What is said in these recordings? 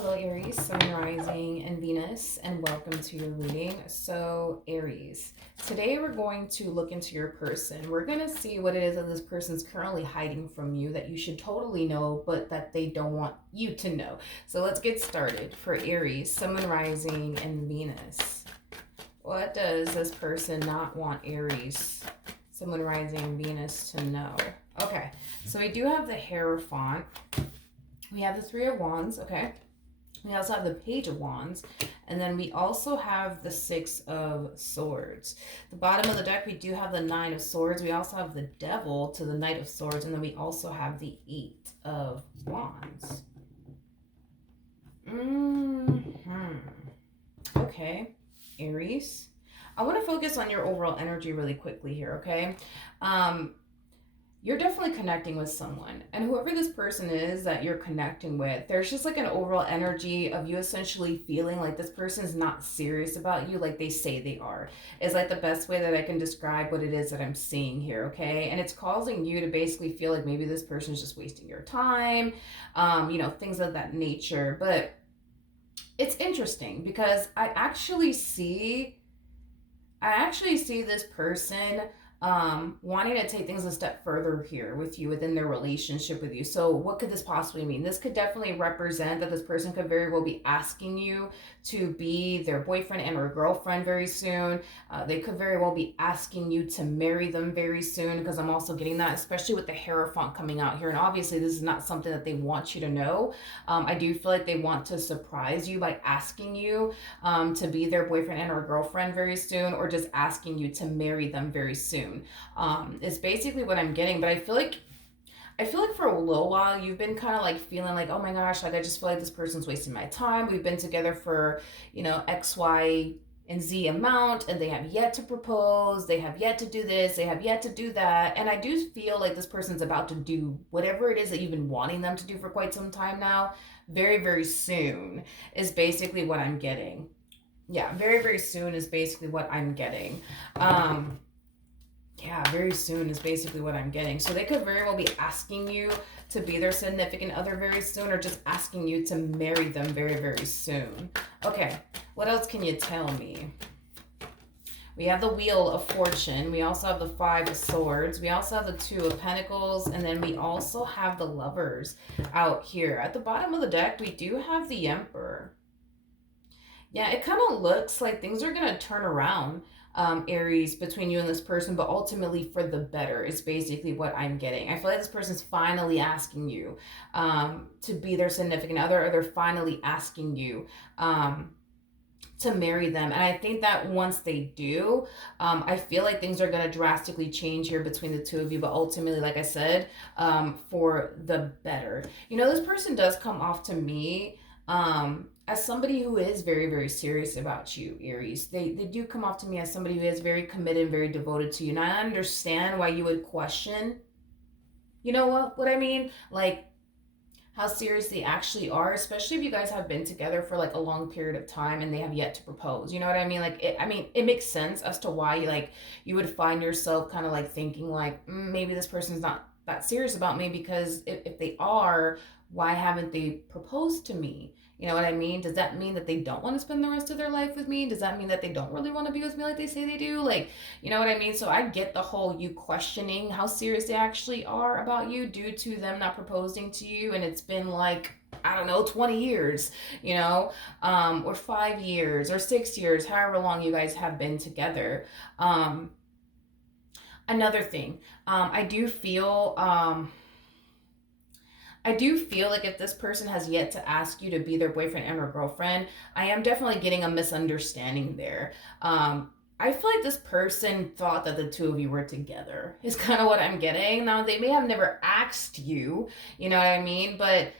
Hello, Aries, Sun, Rising, and Venus, and welcome to your reading. So, Aries, today we're going to look into your person. We're going to see what it is that this person's currently hiding from you that you should totally know, but that they don't want you to know. So, let's get started. For Aries, Sun, Rising, and Venus, what does this person not want Aries, Sun, Rising, Venus to know? Okay, so we do have the Hierophant. We have the Three of Wands, okay? We also have the Page of Wands, and then we also have the Six of Swords. The bottom of the deck, we do have the Nine of Swords. We also have the Devil to the Knight of Swords, and then we also have the Eight of Wands. Okay, Aries. I want to focus on your overall energy really quickly here, okay? You're definitely connecting with someone, and whoever this person is that you're connecting with, there's just like an overall energy of you essentially feeling like this person is not serious about you like they say they are, is like the best way that I can describe what it is that I'm seeing here, okay? And it's causing you to basically feel like maybe this person is just wasting your time, things of that nature. But it's interesting because I actually see this person wanting to take things a step further here with you within their relationship with you. So what could this possibly mean? This could definitely represent that this person could very well be asking you to be their boyfriend and or girlfriend very soon. They could very well be asking you to marry them very soon, because I'm also getting that, especially with the Hierophant coming out here. And obviously this is not something that they want you to know. I do feel like they want to surprise you by asking you to be their boyfriend and or girlfriend very soon, or just asking you to marry them very soon. Is basically what I'm getting. But I feel like for a little while you've been kind of like feeling like, oh my gosh, like I just feel like this person's wasting my time. We've been together for, X, Y, and Z amount, and they have yet to propose, they have yet to do this, they have yet to do that. And I do feel like this person's about to do whatever it is that you've been wanting them to do for quite some time now, very, very soon, is basically what I'm getting. Yeah, very, very soon is basically what I'm getting. Yeah, very soon is basically what I'm getting. So they could very well be asking you to be their significant other very soon, or just asking you to marry them very, very soon. Okay, what else can you tell me? We have the Wheel of Fortune. We also have the Five of Swords. We also have the Two of Pentacles. And then we also have the Lovers out here. At the bottom of the deck, we do have the Emperor. Yeah, it kind of looks like things are going to turn around, Aries, between you and this person, but ultimately for the better is basically what I'm getting. I feel like this person's finally asking you to be their significant other, or they're finally asking you to marry them. And I think that once they do, I feel like things are going to drastically change here between the two of you, but ultimately, like I said, for the better. This person does come off to me as somebody who is very, very serious about you, Aries. They do come off to me as somebody who is very committed and very devoted to you. And I understand why you would question, what I mean? Like, how serious they actually are, especially if you guys have been together for like a long period of time and they have yet to propose. You know what I mean? Like, it makes sense as to why you would find yourself kind of like thinking like, maybe this person's not that serious about me, because if they are, why haven't they proposed to me? You know what I mean? Does that mean that they don't want to spend the rest of their life with me? Does that mean that they don't really want to be with me like they say they do? Like, you know what I mean? So I get the whole you questioning how serious they actually are about you due to them not proposing to you. And it's been like, I don't know, 20 years, or 5 years or 6 years, however long you guys have been together. Another thing, I do feel like if this person has yet to ask you to be their boyfriend and or girlfriend, I am definitely getting a misunderstanding there. I feel like this person thought that the two of you were together, is kind of what I'm getting. Now, they may have never asked you, you know what I mean? But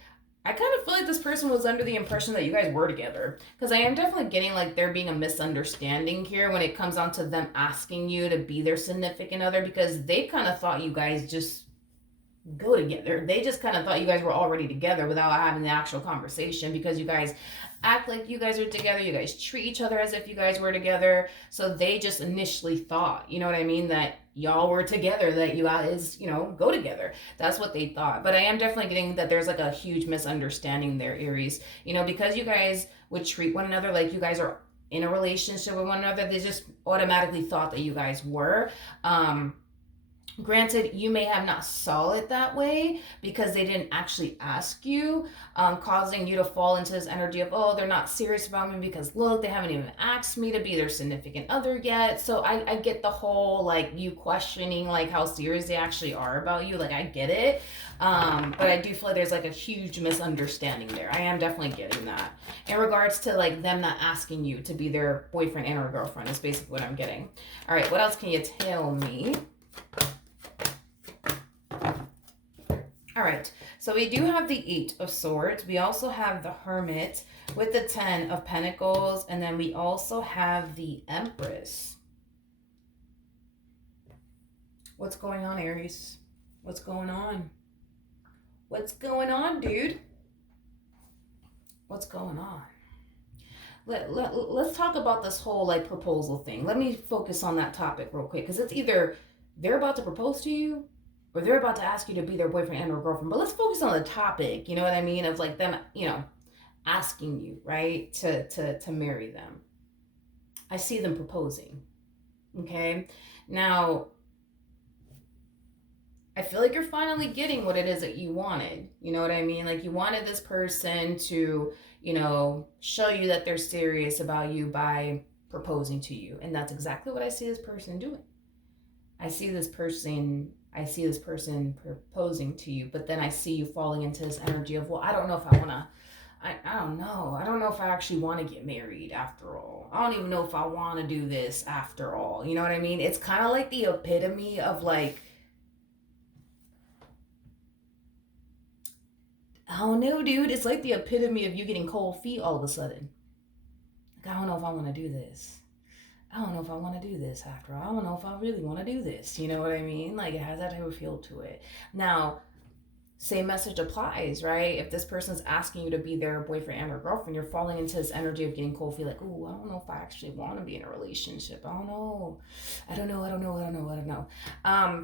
I kind of feel like this person was under the impression that you guys were together, because I am definitely getting like there being a misunderstanding here when it comes down to them asking you to be their significant other, because they kind of thought you guys just go together. They just kind of thought you guys were already together without having the actual conversation, because you guys act like you guys are together. You guys treat each other as if you guys were together. So they just initially thought, you know what I mean, that y'all were together, that you guys, go together. That's what they thought. But I am definitely getting that there's like a huge misunderstanding there, Aries. Because you guys would treat one another like you guys are in a relationship with one another. They just automatically thought that you guys were. Granted, you may have not saw it that way because they didn't actually ask you, causing you to fall into this energy of, oh, they're not serious about me because look, they haven't even asked me to be their significant other yet. So I get the whole, like, you questioning like how serious they actually are about you. Like, I get it. But I do feel like there's like a huge misunderstanding there. I am definitely getting that. In regards to like them not asking you to be their boyfriend and or girlfriend is basically what I'm getting. All right, what else can you tell me? All right, so we do have the Eight of Swords. We also have the Hermit with the 10 of Pentacles. And then we also have the Empress. What's going on, Aries? What's going on? What's going on, dude? What's going on? Let's talk about this whole like proposal thing. Let me focus on that topic real quick, because it's either they're about to propose to you or they're about to ask you to be their boyfriend and or girlfriend. But let's focus on the topic, you know what I mean, of like them, asking you, right, to marry them. I see them proposing. Okay, now I feel like you're finally getting what it is that you wanted. You know what I mean? Like, you wanted this person to, show you that they're serious about you by proposing to you. And that's exactly what I see this person doing. I see this person proposing to you, but then I see you falling into this energy of, well, I don't know if I want to, I don't know. I don't know if I actually want to get married after all. I don't even know if I want to do this after all. You know what I mean? It's kind of like the epitome of like, I don't know, dude. It's like the epitome of you getting cold feet all of a sudden. Like, I don't know if I want to do this. I don't know if I want to do this after all. I don't know if I really want to do this. You know what I mean? Like, it has that type of feel to it. Now, same message applies, right? If this person's asking you to be their boyfriend and or girlfriend, you're falling into this energy of getting cold feet, like, oh, I don't know if I actually want to be in a relationship. I don't know.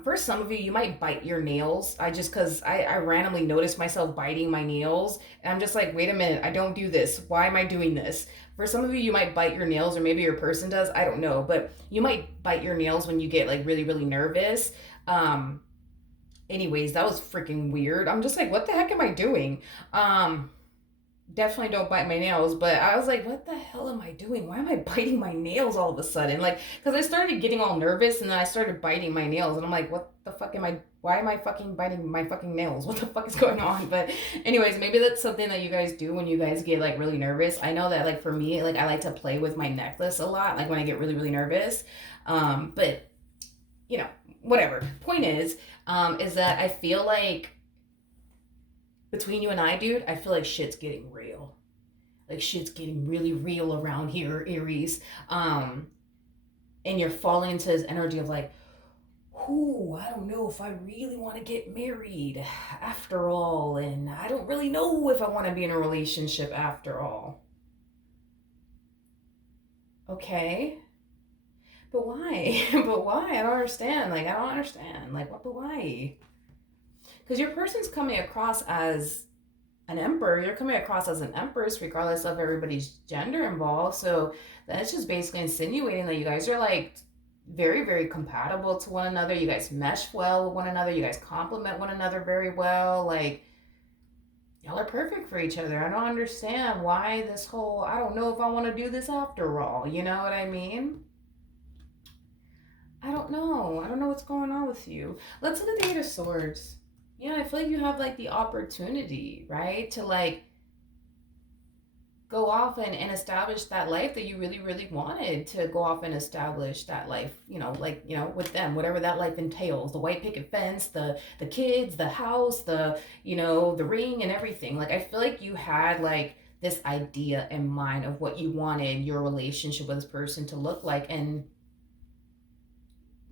For some of you, you might bite your nails. Because I randomly noticed myself biting my nails, and I'm just like, wait a minute, I don't do this. Why am I doing this? For some of you, you might bite your nails, or maybe your person does. I don't know, but you might bite your nails when you get like really, really nervous. Anyways, that was freaking weird. I'm just like, what the heck am I doing? Definitely don't bite my nails, but I was like, what the hell am I doing? Why am I biting my nails all of a sudden? Like, because I started getting all nervous, and then I started biting my nails, and I'm like, what the fuck am I, why am I fucking biting my fucking nails? What the fuck is going on? But anyways, maybe that's something that you guys do when you guys get like really nervous. I know that like for me, like I like to play with my necklace a lot, like when I get really, really nervous. But whatever. Point is that I feel like between you and I, dude, I feel like shit's getting real. Like, shit's getting really real around here, Aries. And you're falling into this energy of like, ooh, I don't know if I really want to get married after all. And I don't really know if I want to be in a relationship after all. Okay. But why? But why? I don't understand. Like, I don't understand. Like, what? But why? Because your person's coming across as an emperor. You're coming across as an empress, regardless of everybody's gender involved. So that's just basically insinuating that you guys are like very, very compatible to one another. You guys mesh well with one another. You guys complement one another very well. Like, y'all are perfect for each other. I don't understand why this whole, I don't know if I want to do this after all. You know what I mean? I don't know. I don't know what's going on with you. Let's look at the Eight of Swords. Yeah, I feel like you have like the opportunity, right? To like go off and establish that life that you really, really wanted to go off and establish that life, with them, whatever that life entails, the white picket fence, the kids, the house, the ring and everything. Like, I feel like you had like this idea in mind of what you wanted your relationship with this person to look like. And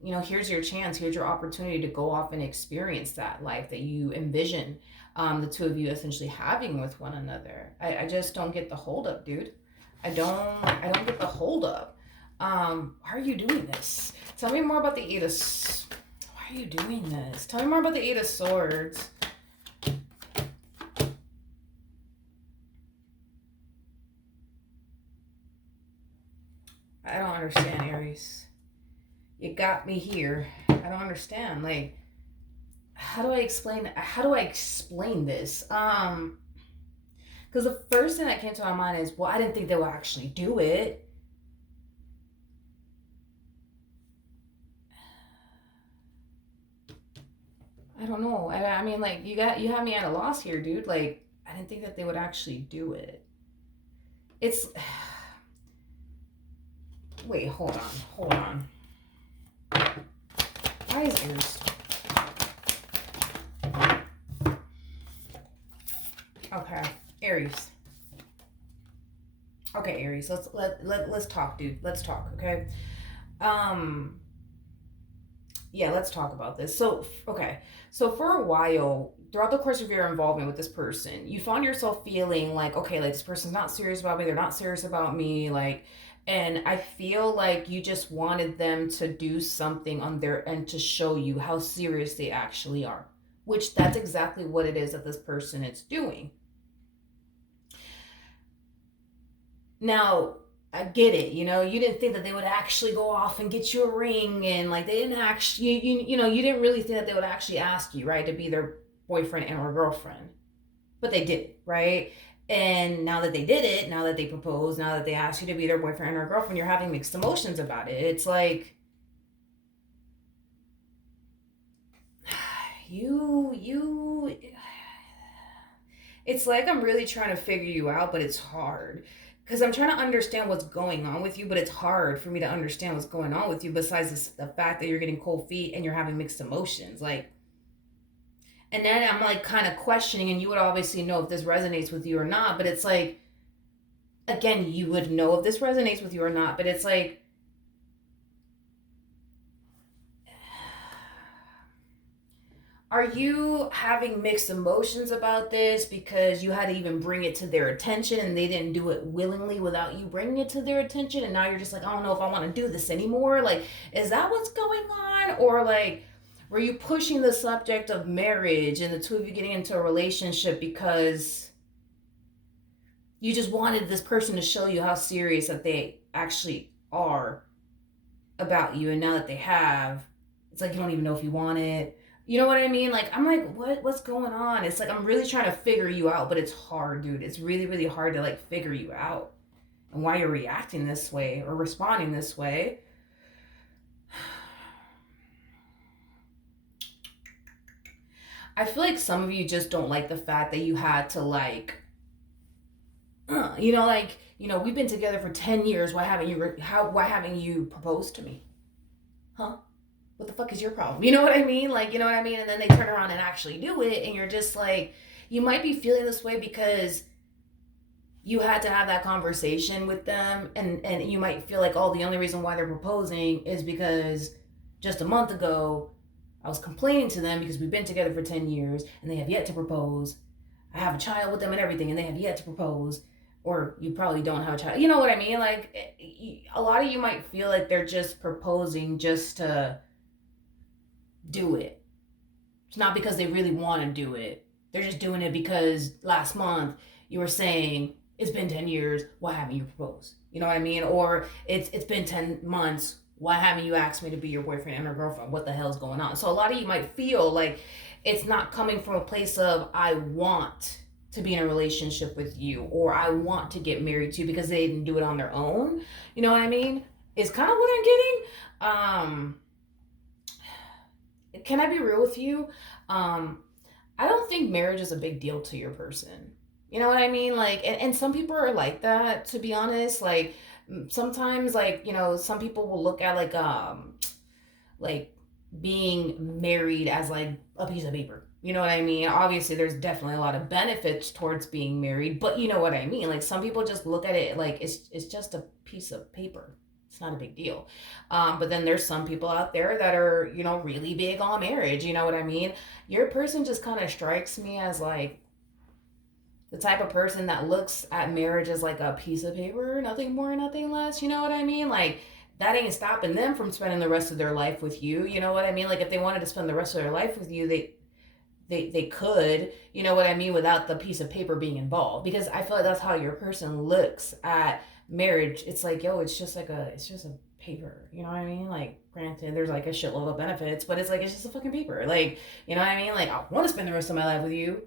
here's your chance, here's your opportunity to go off and experience that life that you envision, the two of you essentially having with one another. I just don't get the hold up, dude. I don't get the hold up. Why are you doing this? Tell me more about the Eight of Why are you doing this? Tell me more about the Eight of Swords. I don't understand, Aries. You got me here. I don't understand. Like, how do I explain this? Because the first thing that came to my mind is, well, I didn't think they would actually do it. I don't know. I mean, like, you have me at a loss here, dude. Like, I didn't think that they would actually do it. It's wait, hold on. Why is Aries? Okay, Aries. Okay, Aries. Let's talk, dude. Let's talk. Okay. Um. Yeah, let's talk about this. So, okay. So for a while, throughout the course of your involvement with this person, you found yourself feeling like, okay, like this person's not serious about me, they're not serious about me, like, and I feel like you just wanted them to do something on their end to show you how serious they actually are, which that's exactly what it is that this person is doing. Now, I get it. You didn't think that they would actually go off and get you a ring, and like they didn't actually, you didn't really think that they would actually ask you, right, to be their boyfriend and or girlfriend, but they did, right? And now that they did it, now that they proposed, now that they asked you to be their boyfriend or girlfriend, you're having mixed emotions about it. It's like you it's like I'm really trying to figure you out, but it's hard because I'm trying to understand what's going on with you, but it's hard for me to understand what's going on with you besides the fact that you're getting cold feet and you're having mixed emotions. Like, and then I'm like kind of questioning, and you would obviously know if this resonates with you or not, but it's like, again, you would know if this resonates with you or not, but it's like, are you having mixed emotions about this because you had to even bring it to their attention and they didn't do it willingly without you bringing it to their attention? And now you're just like, I don't know if I want to do this anymore. Like, is that what's going on? Or like, were you pushing the subject of marriage and the two of you getting into a relationship because you just wanted this person to show you how serious that they actually are about you? And now that they have, it's like you don't even know if you want it. You know what I mean? Like, I'm like, what's going on? It's like I'm really trying to figure you out, but it's hard, dude. It's really, really hard to like figure you out and why you're reacting this way or responding this way. I feel like some of you just don't like the fact that you had to like, we've been together for 10 years. Why haven't you proposed to me? Huh? What the fuck is your problem? You know what I mean? Like, you know what I mean? And then they turn around and actually do it, and you're just like, you might be feeling this way because you had to have that conversation with them, and you might feel like, oh, the only reason why they're proposing is because just a month ago I was complaining to them because we've been together for 10 years and they have yet to propose. I have a child with them and everything, and they have yet to propose. Or you probably don't have a child. You know what I mean? Like, a lot of you might feel like they're just proposing just to do it. It's not because they really want to do it. They're just doing it because last month you were saying it's been 10 years, why haven't you proposed? You know what I mean? Or it's been 10 months, why haven't you asked me to be your boyfriend and or girlfriend? What the hell's going on? So a lot of you might feel like it's not coming from a place of I want to be in a relationship with you or I want to get married to you because they didn't do it on their own. You know what I mean? Is kind of what I'm getting. Can I be real with you? I don't think marriage is a big deal to your person. You know what I mean? Like, and some people are like that, to be honest. Like, sometimes, like, some people will look at, like being married as, like, a piece of paper. You know what I mean? Obviously, there's definitely a lot of benefits towards being married, but you know what I mean? Like, some people just look at it like it's just a piece of paper. It's not a big deal. But then there's some people out there that are, really big on marriage. You know what I mean? Your person just kind of strikes me as like the type of person that looks at marriage as like a piece of paper, nothing more, nothing less. You know what I mean? Like, that ain't stopping them from spending the rest of their life with you. You know what I mean? Like, if they wanted to spend the rest of their life with you, they could, you know what I mean, without the piece of paper being involved. Because I feel like that's how your person looks at marriage. It's like, yo, it's just a paper. You know what I mean? Like, granted, there's like a shitload of benefits, but it's like it's just a fucking paper. Like, you know what I mean? Like, I want to spend the rest of my life with you,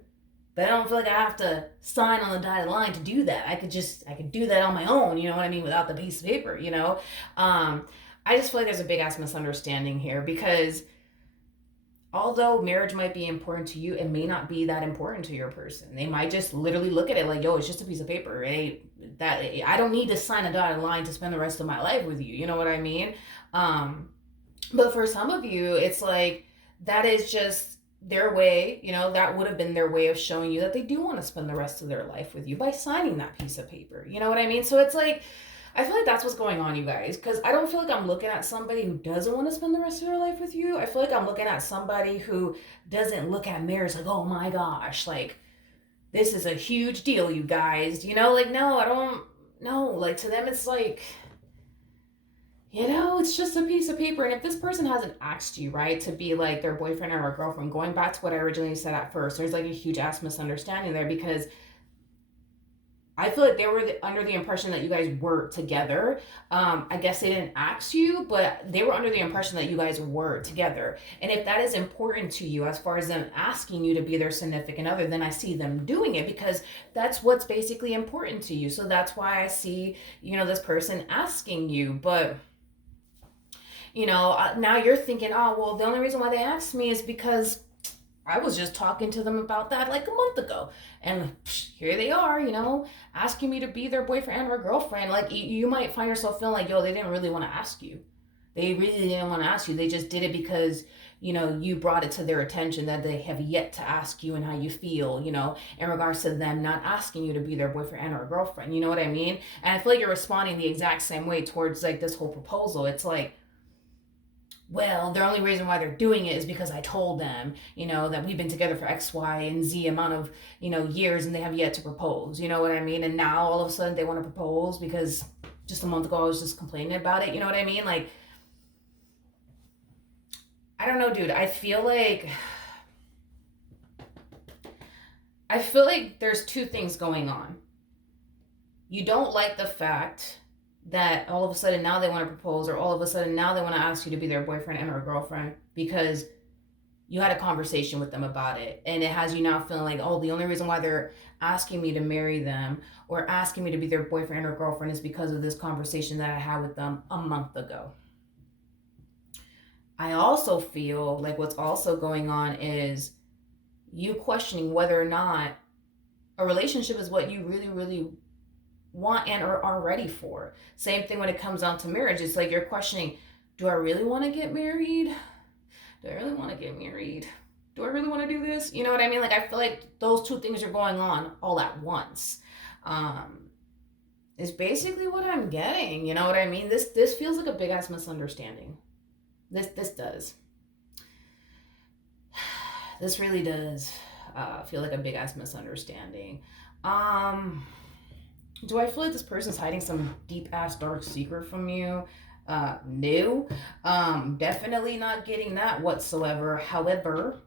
but I don't feel like I have to sign on the dotted line to do that. I could do that on my own, you know what I mean, without the piece of paper, I just feel like there's a big ass misunderstanding here, because although marriage might be important to you, it may not be that important to your person. They might just literally look at it like, yo, it's just a piece of paper. I don't need to sign a dotted line to spend the rest of my life with you. You know what I mean? But for some of you, it's like that is just their way, that would have been their way of showing you that they do want to spend the rest of their life with you by signing that piece of paper. You know what I mean? So it's like, I feel like that's what's going on, you guys, because I don't feel like I'm looking at somebody who doesn't want to spend the rest of their life with you. I feel like I'm looking at somebody who doesn't look at marriage like, oh my gosh, like, this is a huge deal, you guys. Like, no, I don't know. Like, to them, it's like, it's just a piece of paper. And if this person hasn't asked you, right, to be like their boyfriend or a girlfriend, going back to what I originally said at first, there's like a huge ass misunderstanding there, because I feel like they were under the impression that you guys were together. I guess they didn't ask you, but they were under the impression that you guys were together. And if that is important to you, as far as them asking you to be their significant other, then I see them doing it, because that's what's basically important to you. So that's why I see, this person asking you. But now you're thinking, oh, well, the only reason why they asked me is because I was just talking to them about that like a month ago. And here they are, asking me to be their boyfriend or girlfriend. Like, you might find yourself feeling like, yo, they didn't really want to ask you. They really didn't want to ask you. They just did it because, you brought it to their attention that they have yet to ask you and how you feel, in regards to them not asking you to be their boyfriend or girlfriend. You know what I mean? And I feel like you're responding the exact same way towards like this whole proposal. It's like, well, the only reason why they're doing it is because I told them, that we've been together for X, Y, and Z amount of, years, and they have yet to propose. You know what I mean? And now all of a sudden they want to propose because just a month ago I was just complaining about it. You know what I mean? Like, I don't know, dude. I feel like there's two things going on. You don't like the fact that all of a sudden now they want to propose, or all of a sudden now they want to ask you to be their boyfriend and or girlfriend, because you had a conversation with them about it, and it has you now feeling like, oh, the only reason why they're asking me to marry them or asking me to be their boyfriend or girlfriend is because of this conversation that I had with them a month ago. I also feel like what's also going on is you questioning whether or not a relationship is what you really, really want and are ready for. Same thing when it comes down to marriage. It's like you're questioning, do I really want to get married? Do I really want to get married? Do I really want to do this? You know what I mean? Like, I feel like those two things are going on all at once. Is basically what I'm getting. You know what I mean? This feels like a big ass misunderstanding. This does. This really does feel like a big ass misunderstanding. Do I feel like this person's hiding some deep ass dark secret from you? No. Definitely not getting that whatsoever. However,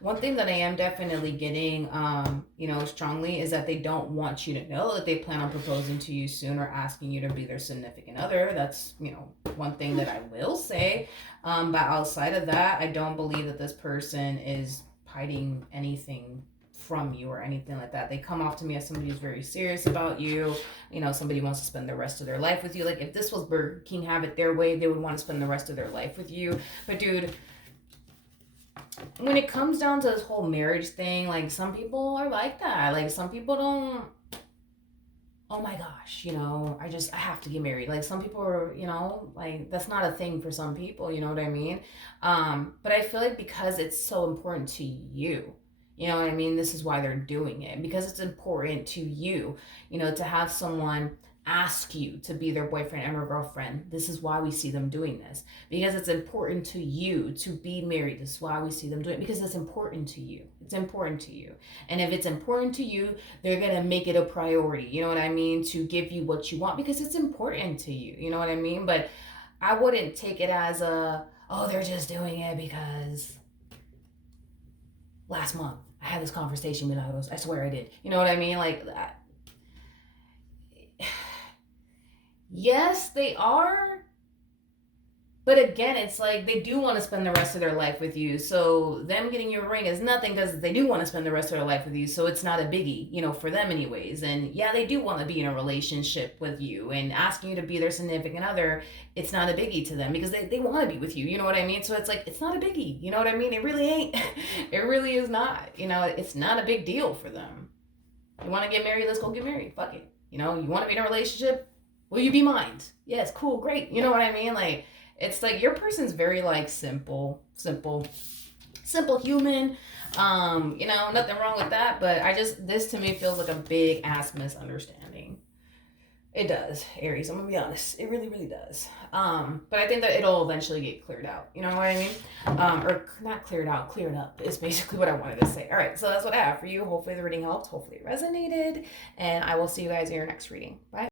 one thing that I am definitely getting, strongly, is that they don't want you to know that they plan on proposing to you soon or asking you to be their significant other. That's, one thing that I will say. But outside of that, I don't believe that this person is hiding anything from you or anything like that. They come off to me as somebody who's very serious about you. Somebody wants to spend the rest of their life with you. Like, if this was Burger King have it their way, they would want to spend the rest of their life with you. But dude, when it comes down to this whole marriage thing, like, some people are like that. Like, some people don't, oh my gosh, I have to get married. Like, some people are, like, that's not a thing for some people, you know what I mean? But I feel like because it's so important to you, you know what I mean? This is why they're doing it, because it's important to you, to have someone ask you to be their boyfriend or girlfriend. This is why we see them doing this, because it's important to you to be married. This is why we see them doing it, because it's important to you. It's important to you. And if it's important to you, they're going to make it a priority, you know what I mean, to give you what you want, because it's important to you, you know what I mean? But I wouldn't take it as oh, they're just doing it because last month I had this conversation with Autos. I swear I did. You know what I mean? Like, yes, they are. But again, it's like they do want to spend the rest of their life with you. So them getting you a ring is nothing, because they do want to spend the rest of their life with you. So it's not a biggie, you know, for them anyways. And yeah, they do want to be in a relationship with you, and asking you to be their significant other, it's not a biggie to them, because they want to be with you. You know what I mean? So it's like, it's not a biggie. You know what I mean? It really ain't. It really is not. You know, it's not a big deal for them. You want to get married? Let's go get married. Fuck it. You know, you want to be in a relationship? Will you be mine? Yes, cool, great. You know what I mean? Like, it's like your person's very like simple human. You know, nothing wrong with that, but this to me feels like a big ass misunderstanding. It does, Aries. I'm gonna be honest. It really, really does. But I think that it'll eventually get cleared out. You know what I mean? Or not cleared out, cleared up is basically what I wanted to say. All right, so that's what I have for you. Hopefully the reading helped. Hopefully it resonated, and I will see you guys in your next reading. Bye.